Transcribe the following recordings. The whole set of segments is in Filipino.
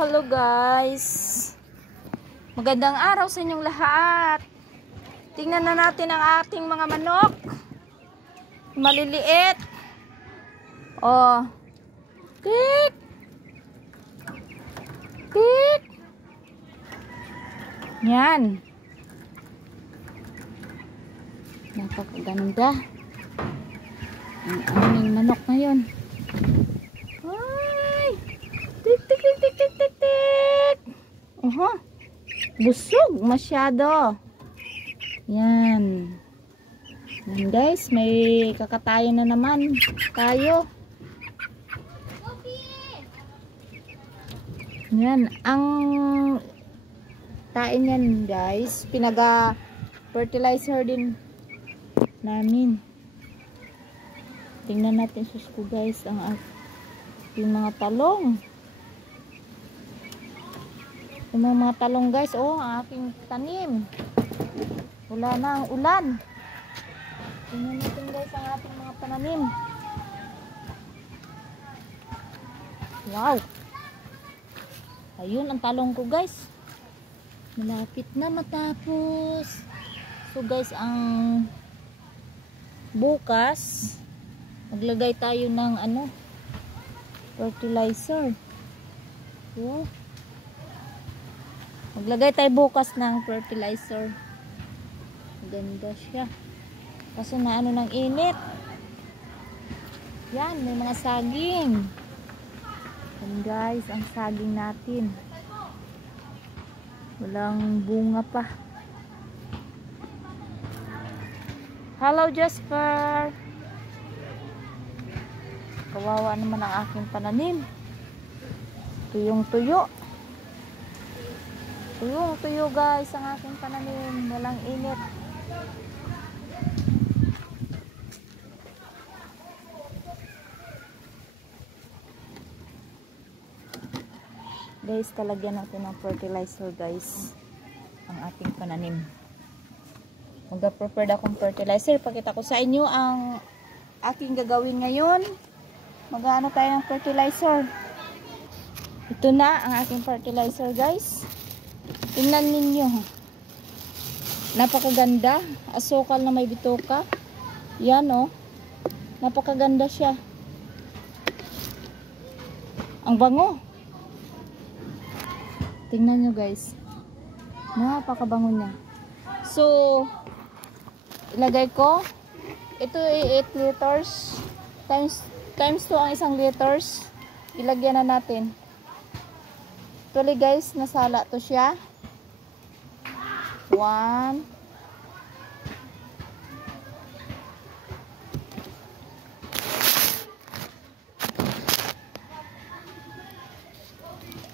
Hello guys, magandang araw sa inyong lahat. Tingnan na natin ang ating mga manok, maliliit. Oh, tik tik, yan, napakaganda ang aming manok ngayon. Tik tik tik tik tik tik tik. Busog masyado. Yan. Yan guys, may kakatayan na naman tayo. Yan, ang tain yan guys, pinaga fertilizer din namin. Tingnan natin sus ko guys ang ating mga talong. Yung mga talong guys, oh, ang aking tanim. Wala na ang ulan. Tingnan natin guys ang ating mga pananim. Wow. Ayun ang talong ko guys. Malapit na matapos. So guys, ang bukas maglagay tayo ng fertilizer. Oh. Maglagay tayo bukas ng fertilizer. Ganda siya. Kaso na ng init. Yan, may mga saging. Yan guys, ang saging natin. Walang bunga pa. Hello Jasper. Kawawa naman ang aking pananim. Tuyong-tuyo. Tuyong-tuyo guys ang aking pananim. Walang init. Guys, talagyan natin ng fertilizer guys ang ating pananim. Mag-prepare akong fertilizer. Pakita ko sa inyo ang aking gagawin ngayon. Mag-ano tayo ng fertilizer. Ito na ang aking fertilizer guys. Tingnan ninyo. Napakaganda. Asukal na may bituka. Yan oh. Napakaganda siya. Ang bango. Tingnan nyo guys. Napakabango niya. So, ilagay ko. Ito ay 8 liters. Times 2 ang isang liters. Ilagyan na natin. Actually guys, nasala to siya. 1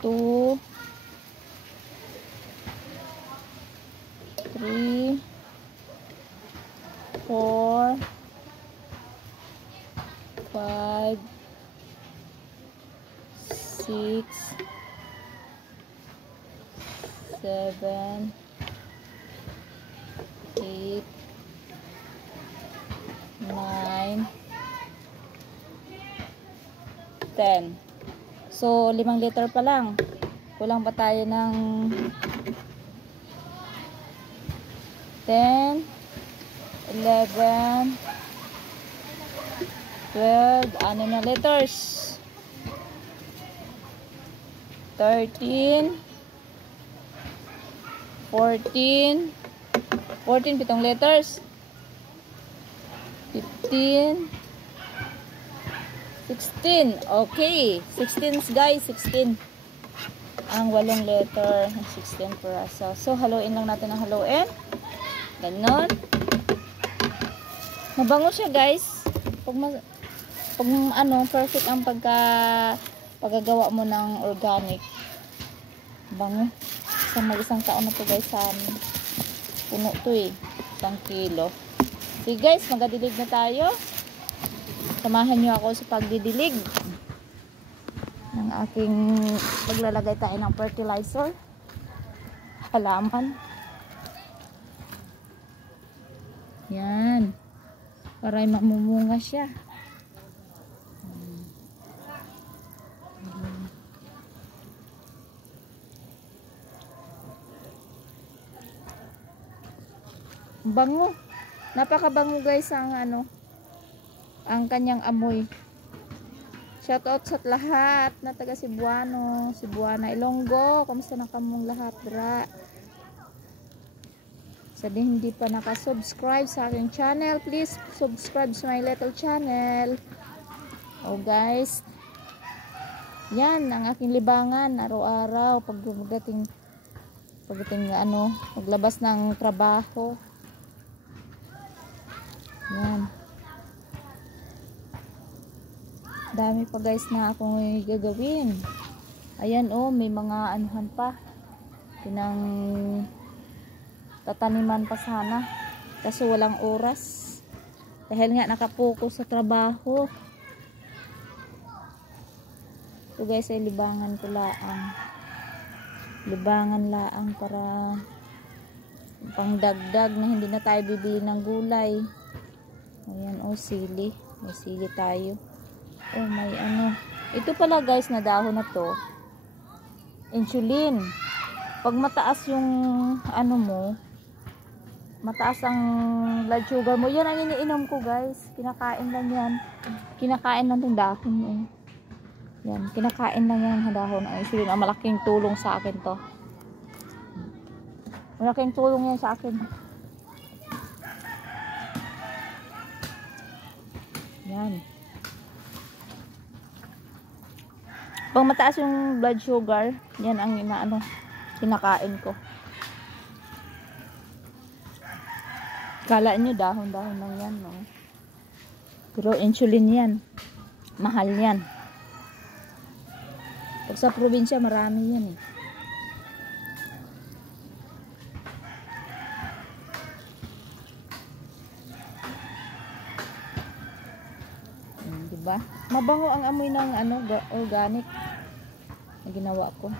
2 3 4 5 6 7 8 9 10. So 5 liter pa lang. Kulang pa tayo ng 10 11 12, 6 na liters. 13 14 7 liters. 15 16. Okay, 16 guys, 16 ang 8 liter, 16 peraso. So haluin lang natin ang haluin. Ganon. Mabango siya guys. Pag perfect ang paggagawa mo ng organic. Bango. Isang taon na to guys sa amin. Puno to 1 kilo. Sige guys, magadilig na tayo. Samahan nyo ako sa pagdidilig ng aking maglalagay tayo ng fertilizer. Halaman. Yan. Para mamumunga siya. Bango. Napakabango guys ang ang kanyang amoy. Shoutout sa lahat na taga Cebuano, Cebuana, Ilonggo. Kamusta na kamong lahat, bra? Sa hindi pa nakasubscribe sa aking channel, please subscribe sa my little channel. Oh guys, yan ang aking libangan araw-araw pagdating maglabas ng trabaho. Yan. Dami pa guys na akong gagawin. Ayan oh, may mga anuhan pa. Pinang tataniman pa sana. Kaso walang oras. Dahil nga nakapokus sa trabaho. Ito guys ay libangan ko laang. Libangan laang para pangdagdag na hindi na tayo bibili ng gulay. Ayan oh, sili. May sili tayo. Oh, may ito pala guys na dahon na to, insulin. Pag mataas yung mataas ang blood sugar mo, yan ang iniinom ko guys. Kinakain lang yan. Kinakain lang tong dahon eh. Yan, kinakain lang yan dahon ng insulin. Malaking tulong sa akin to. Malaking tulong yan sa akin. Yan. Pag mataas yung blood sugar, yan ang kinakain ko. Kala nyo dahon-dahon lang yan, no? Pero insulin yan. Mahal yan. Pag sa probinsya, marami yan eh. Diba? Mabango ang amoy ng organic na ginawa ko.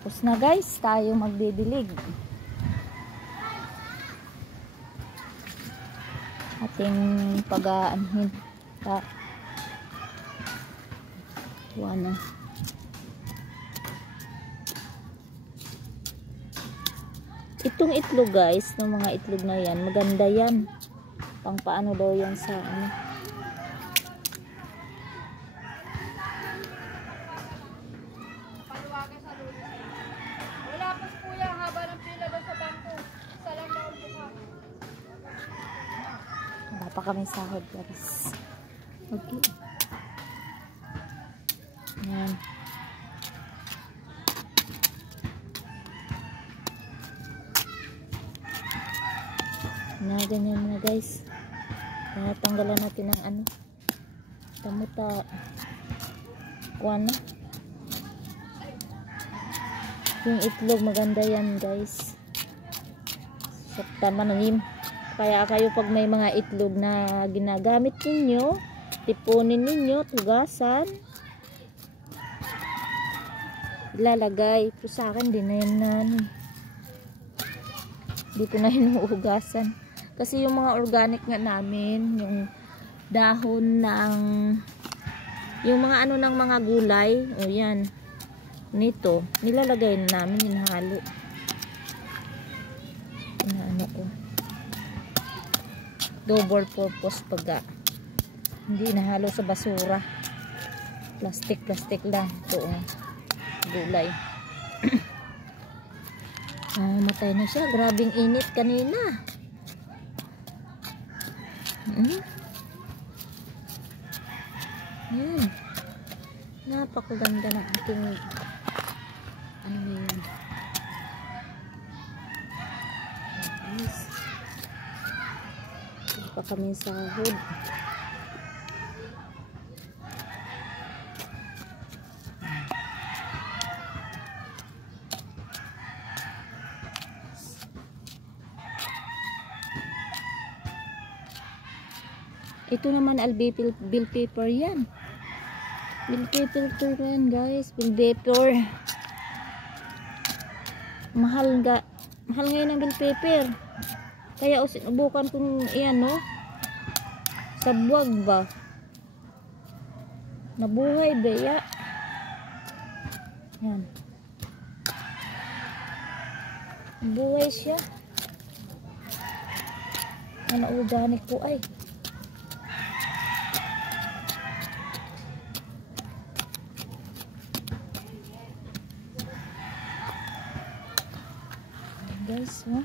Tapos na guys, tayo magdidilig. Ating pag-aanhin. Wala. Itong itlog guys, ng mga itlog na yan, maganda yan. Pang paano daw yan sa Wala pa kuya, haba ng pila doon sa bangko. Isa lang daw ang buka. Wala pa kami sahod guys. Okay. Yan. Na ganyan na guys. Tanggalan natin ng tamuta kuwana. Yung itlog maganda yan guys. Sa tamanim. Kaya kayo pag may mga itlog na ginagamit ninyo, tipunin ninyo, tugasan, ilalagay. Pero sa akin din na yan dito na hinuugasan. Kasi yung mga organic nga namin, yung dahon ng yung mga ng mga gulay, o yan, nito, nilalagay na namin, hinahalo. Ko. Double purpose pagka hindi nahalo sa basura. Plastic lang. Ito, gulay. Matay na siya. Grabing init kanina. Napakaganda ng ating yan. Nice. Hindi pa kami sahod. Ito naman bill paper yan. Bill paper yan guys. Bill paper. Mahal ngayon ang bill paper. Kaya sinubukan kong iyan, no? Sa buwag ba? Nabuhay beya. Yan. Nabuhay siya. Ano organic po ay. Guys, oh.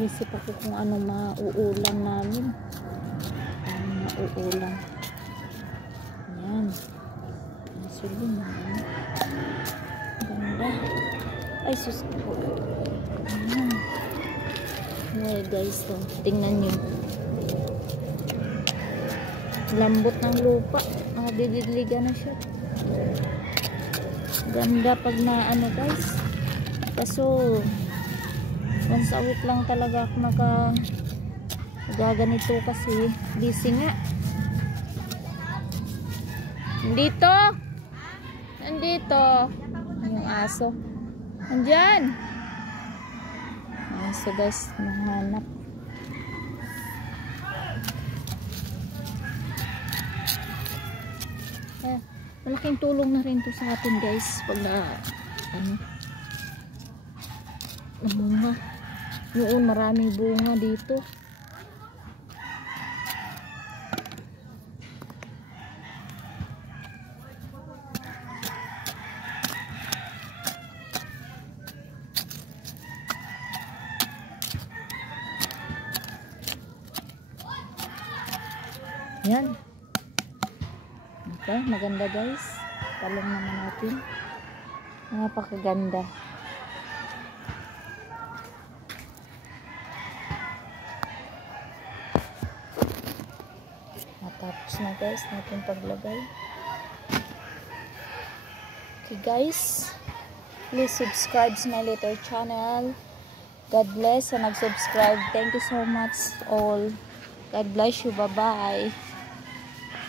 Isip ako kung ano mauulam namin. Ano mauulam. Ayan. Masulong. Ganda. Ay, sus po. Ayan. Ayan guys. So, tingnan nyo. Lambot ng lupa. Nakadidiliga na siya. Ganda pag na ano guys. Kaso once a week lang talaga ako nagaganito kasi busy nga. Nandito yung aso. Andyan aso guys, mahanap. Malaking tulong na rin to sa atin guys pag bunga. Noon maraming bunga dito. Yan. Okay, maganda guys. Talong naman natin. Napakaganda. Tapos na guys natin paglagay. Okay guys, please subscribe to my little channel. God bless sa nag-subscribe. Thank you so much all. God bless you. Bye bye.